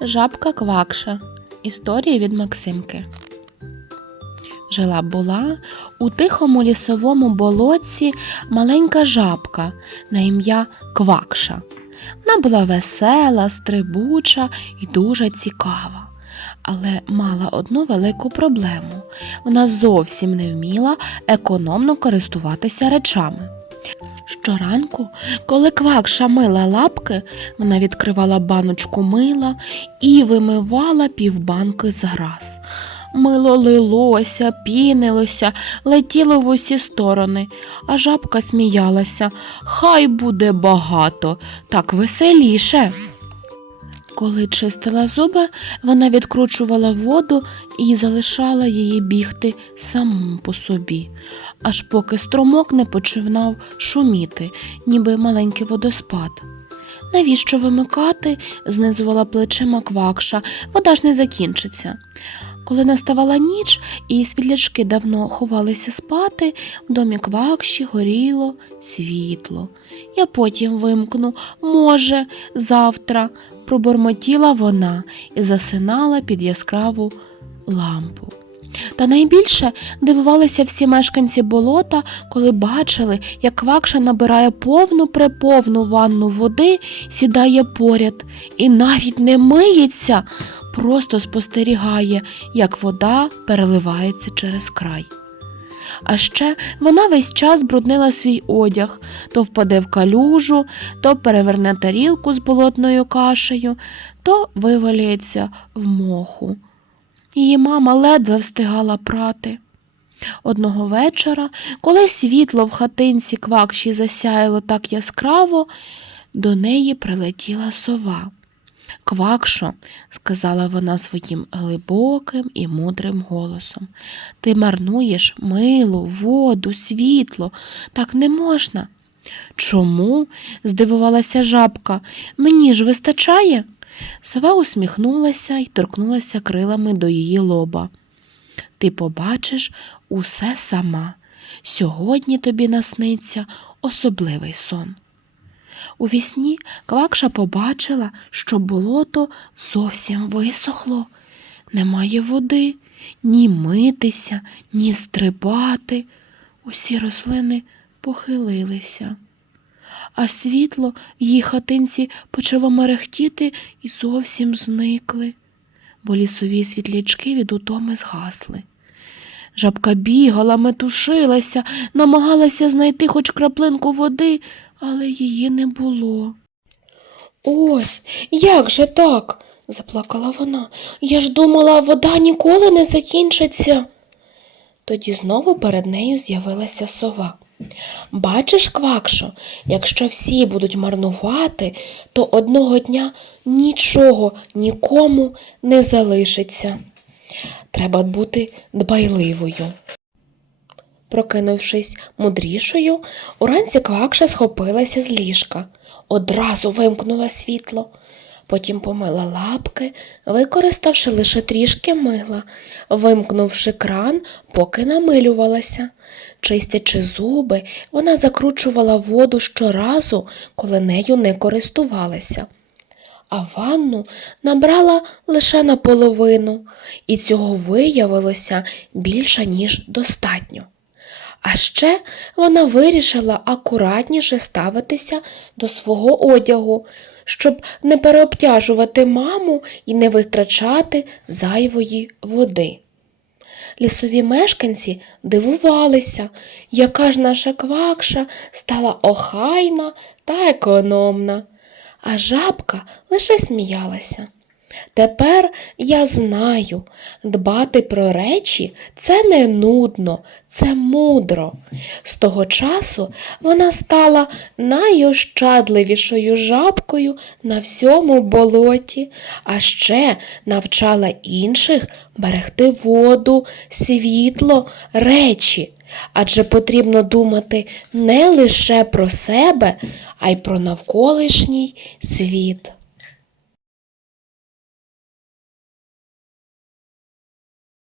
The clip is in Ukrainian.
Жабка Квакша. Історія від Максимки. Жила була у тихому лісовому болотці маленька жабка на ім'я Квакша. Вона була весела, стрибуча і дуже цікава, але мала одну велику проблему. Вона зовсім не вміла економно користуватися речами. Щоранку, коли квакша мила лапки, вона відкривала баночку мила і вимивала півбанки зараз. раз. Мило лилося, пінилося, летіло в усі сторони, а жабка сміялася. Хай буде багато, так веселіше. Коли чистила зуби, вона відкручувала воду і залишала її бігти самому по собі, аж поки струмок не починав шуміти, ніби маленький водоспад. Навіщо вимикати? знизувала плечима квакша, вода ж не закінчиться. Коли наставала ніч і світлячки давно ховалися спати, в домі квакші горіло світло. Я потім вимкну, може, завтра, пробормотіла вона і засинала під яскраву лампу. Та найбільше дивувалися всі мешканці болота, коли бачили, як квакша набирає повну преповну ванну води, сідає поряд і навіть не миється, просто спостерігає, як вода переливається через край. А ще вона весь час бруднила свій одяг, то впаде в калюжу, то переверне тарілку з болотною кашею, то вивалюється в моху. Її мама ледве встигала прати. Одного вечора, коли світло в хатинці квакші засяяло так яскраво, до неї прилетіла сова. Квакшо, сказала вона своїм глибоким і мудрим голосом, ти марнуєш мило, воду, світло, так не можна. Чому? здивувалася жабка. Мені ж вистачає? Сова усміхнулася і торкнулася крилами до її лоба. Ти побачиш усе сама. Сьогодні тобі насниться особливий сон. У вісні Квакша побачила, що болото зовсім висохло. Немає води, ні митися, ні стрибати. Усі рослини похилилися. А світло в її хатинці почало мерехтіти і зовсім зникли, бо лісові світлячки від утоми згасли. Жабка бігала, метушилася, намагалася знайти хоч краплинку води, але її не було. Ой, як же так? заплакала вона. Я ж думала, вода ніколи не закінчиться. Тоді знову перед нею з'явилася сова. Бачиш, Квакшо, якщо всі будуть марнувати, то одного дня нічого нікому не залишиться. Треба бути дбайливою. Прокинувшись мудрішою, уранці Квакша схопилася з ліжка, одразу вимкнула світло, потім помила лапки, використавши лише трішки мила, вимкнувши кран, поки намилювалася. Чистячи зуби, вона закручувала воду щоразу, коли нею не користувалася. А ванну набрала лише наполовину, і цього виявилося більше, ніж достатньо. А ще вона вирішила акуратніше ставитися до свого одягу, щоб не переобтяжувати маму і не витрачати зайвої води. Лісові мешканці дивувалися, яка ж наша квакша стала охайна та економна, а жабка лише сміялася. Тепер я знаю, дбати про речі це не нудно, це мудро. З того часу вона стала найощадливішою жабкою на всьому болоті, а ще навчала інших берегти воду, світло, речі. Адже потрібно думати не лише про себе, а й про навколишній світ.